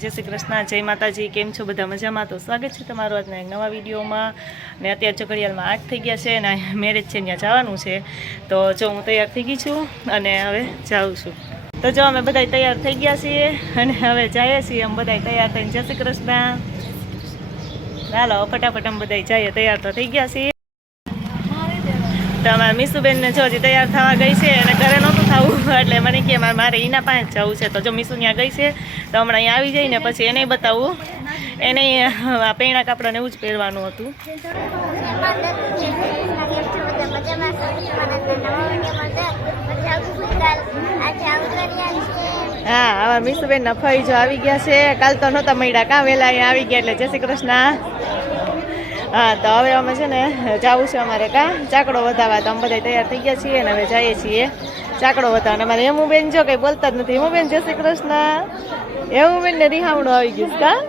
જય શ્રી કૃષ્ણ, જય માતાજી, કેમ છો બધા મજામાં? તો સ્વાગત છે તમારું આજના એક નવા વિડીયોમાં. ને અત્યારે ચોકડિયાલમાં આઠ થઈ ગયા છે અને મેરેજ છે ત્યાં જવાનું છે. તો જો હું તૈયાર થઈ ગઈ છું અને હવે જાઉં છું. તો જો અમે બધા તૈયાર થઈ ગયા છીએ અને હવે જઈએ છીએ અમે બધા તૈયાર થઈને. જય શ્રી કૃષ્ણ. ચાલો ફટાફટ અમે બધા જઈએ, તૈયાર તો થઈ ગયા છીએ. તો અમારા મીસુબેનને જો હજી તૈયાર થવા ગઈ છે એટલે મને કે મારે એના પાસે જવું છે. તો જો મીસુ ત્યાં ગઈ છે, તો હમણાં અહીંયા આવી જઈને પછી એને બતાવવું એને આ પૈણા કાપડાને એવું જ પહેરવાનું હતું. હા, આવા મીસુબેનના નફાઈ જો આવી ગયા છે. કાલ તો નહોતા મળ્યા. કાં વહેલા અહીંયા આવી ગયા? એટલે જય શ્રી કૃષ્ણ. હા, તો હવે અમે છે ને જવું છે અમારે કાં? ચાકડો વધાવવા. તો અમે બધા તૈયાર થઈ ગયા છીએ અને હવે જઈએ છીએ ચાકડો વધારવા અને અમારે હેમુબેન જો કંઈ બોલતા જ નથી. હેમુબેન, જય શ્રી કૃષ્ણ. હેમુબેન ને રિહામણું આવી ગયું કાં?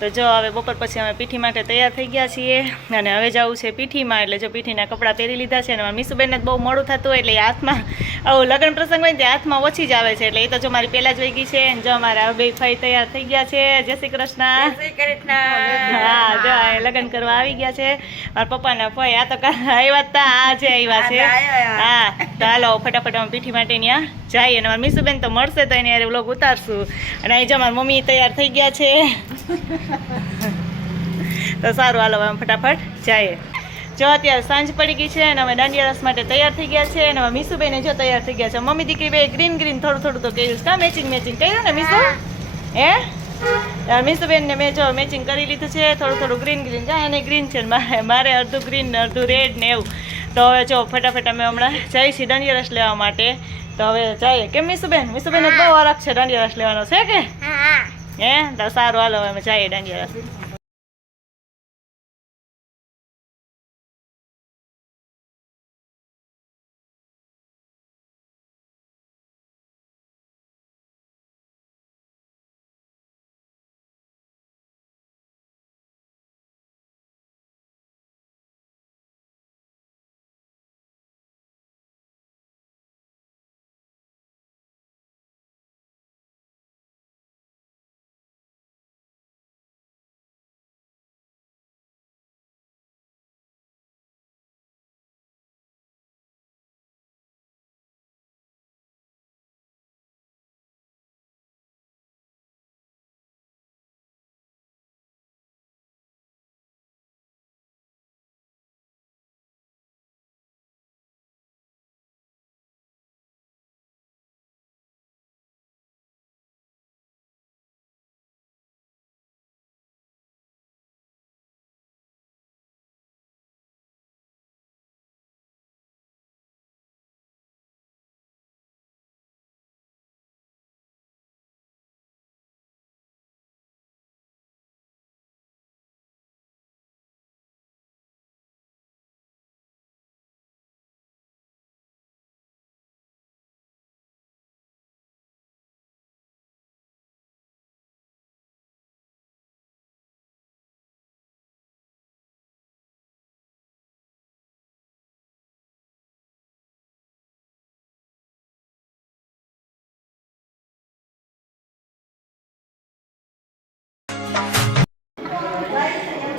તો જો હવે બપોર પછી અમે પીઠી માટે તૈયાર થઈ ગયા છીએ અને હવે જવું છે પીઠીમાં એટલે જો પીઠીના કપડાં પહેરી લીધા છે અને મારા મીસુબેનને બહુ મોડું થતું હોય એટલે હાથમાં આવું લગ્ન પ્રસંગ હોય ને હાથમાં ઓછી જ આવે છે એટલે એ તો જો મારી પહેલાં જ વહી ગઈ છે અને જો અમારા બે ભાઈ તૈયાર થઈ ગયા છે. જય શ્રી કૃષ્ણ. હા જો એ લગ્ન કરવા આવી ગયા છે. મારા પપ્પાના ફઈ આ તો આવ્યા હતા આ જે આવ્યા છે. હા તો હાલો ફટાફટ અમે પીઠી માટે ત્યાં જઈએ અને મારા મીસુબેન તો મળશે તો એને વ્લોગ ઉતારશું. અને અહીં જો મારા મમ્મી તૈયાર થઈ ગયા છે. તો સારું, હાલો અમે ફટાફટ જઈએ. જો અત્યારે સાંજ પડી ગઈ છે અને અમે દાંડિયા રસ માટે તૈયાર થઈ ગયા છે અને મીસુબેને જો તૈયાર થઈ ગયા છે. મમ્મી દીકરી બે ગ્રીન ગ્રીન થોડું થોડું તો કહ્યું કા મેચિંગ મેચિંગ કર્યું ને મીસુ? હે? મીસુબેન ને મેં જો મેચિંગ કરી લીધું છે. થોડું થોડું ગ્રીન ગ્રીન જાય એને ગ્રીન છે મારે મારે અડધું ગ્રીન ને અડધું રેડ ને એવું. તો હવે જો ફટાફટ અમે હમણાં જઈએ છીએ દાંડિયા રસ લેવા માટે. તો હવે જઈએ. કેમ મીસુબેન? મીસુબેન બહુ અરખ છે દાંડિયા રસ લેવાનો. છે કે? હે. તો સારું હાલો અમે જઈએ દાંડિયા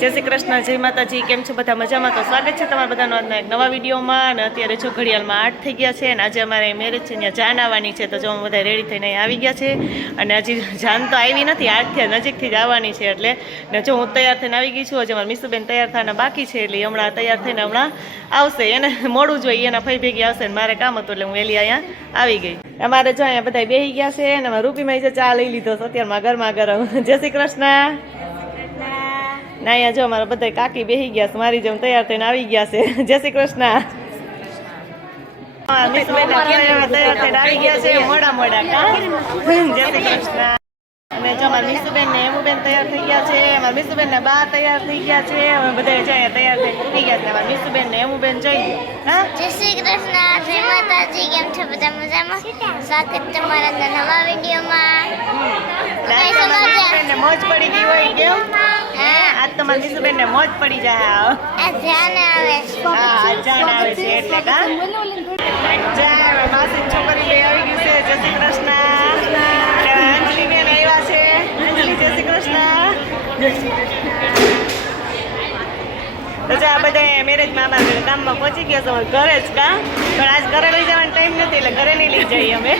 જય શ્રી કૃષ્ણ, જય માતાજી, કેમ છો બધા મજામાં? તો સ્વાગત છે તમારા બધાનો આજના એક નવા વિડીયોમાં. અને અત્યારે જો ઘડિયાળમાં આઠ થઈ ગયા છે અને આજે અમારે મેરેજ છે, ત્યાં જાન આવવાની છે, તો જો અમે બધા રેડી થઈને આવી ગયા છે. અને હજી જાન તો આવી નથી આઠથી નજીકથી જ આવવાની છે એટલે. ને જો હું તૈયાર થઈને આવી ગઈ છું, હજી અમારા મીસુબેન તૈયાર થવાના બાકી છે, એટલે હમણાં તૈયાર થઈને હમણાં આવશે. એને મોડું જોઈએ એના ફઈ ભેગી આવશે ને મારે કામ હતું, એટલે હું વહેલી અહીંયા આવી ગઈ. અમારે જો અહીંયા બધા બેસી ગયા છે, અને રૂપીમાં જે ચા લઈ લીધો છે, અત્યારમાં ગરમા ગરમ. જય શ્રી કૃષ્ણ. ના અહીંયા જો અમારા બધા કાકી બેસી ગયા છે મારી જેમ તૈયાર થઈને આવી ગયા છે. જય શ્રી કૃષ્ણ. હા, મિસબેન તૈયાર તૈયાર થઈને આવી ગયા છે મોડા મોડા જય શ્રી કૃષ્ણ. અને જો અમારા મિસુબેન ને એમુબેન તૈયાર થઈ છે અમારા મિસુબેન ને બા તૈયાર થઈ ગયા છે અમે બધા તૈયાર થઈને ગયા છે અમારા મિસુબેન ને એમુબેન જઈ હા? જય શ્રી કૃષ્ણ જય માતાજી કેમ છો બધા મજામાં? સ્વાગત તમારા નવા વિડીયોમાં. મોજ પડી ગઈ હોય કેમ? મારા મિસુબેન ને મોજ પડી જાય ધ્યાન આવે છે. અજાણ આવે છે એટલે કા? જય માસી છોકરી બે આવી ગઈ છે. જય શ્રી કૃષ્ણ. અંજલિ બેન આવ્યા છે. અંજલિ જય શ્રી કૃષ્ણ. તો જો આ બધા મેરેજમાં અમારા ગામમાં પહોંચી ગયા છો. ઘરે જ કા? પણ આજ ઘરે લઈ જવાનો ટાઈમ નથી એટલે ઘરે નહીં લઈ જઈએ અમે.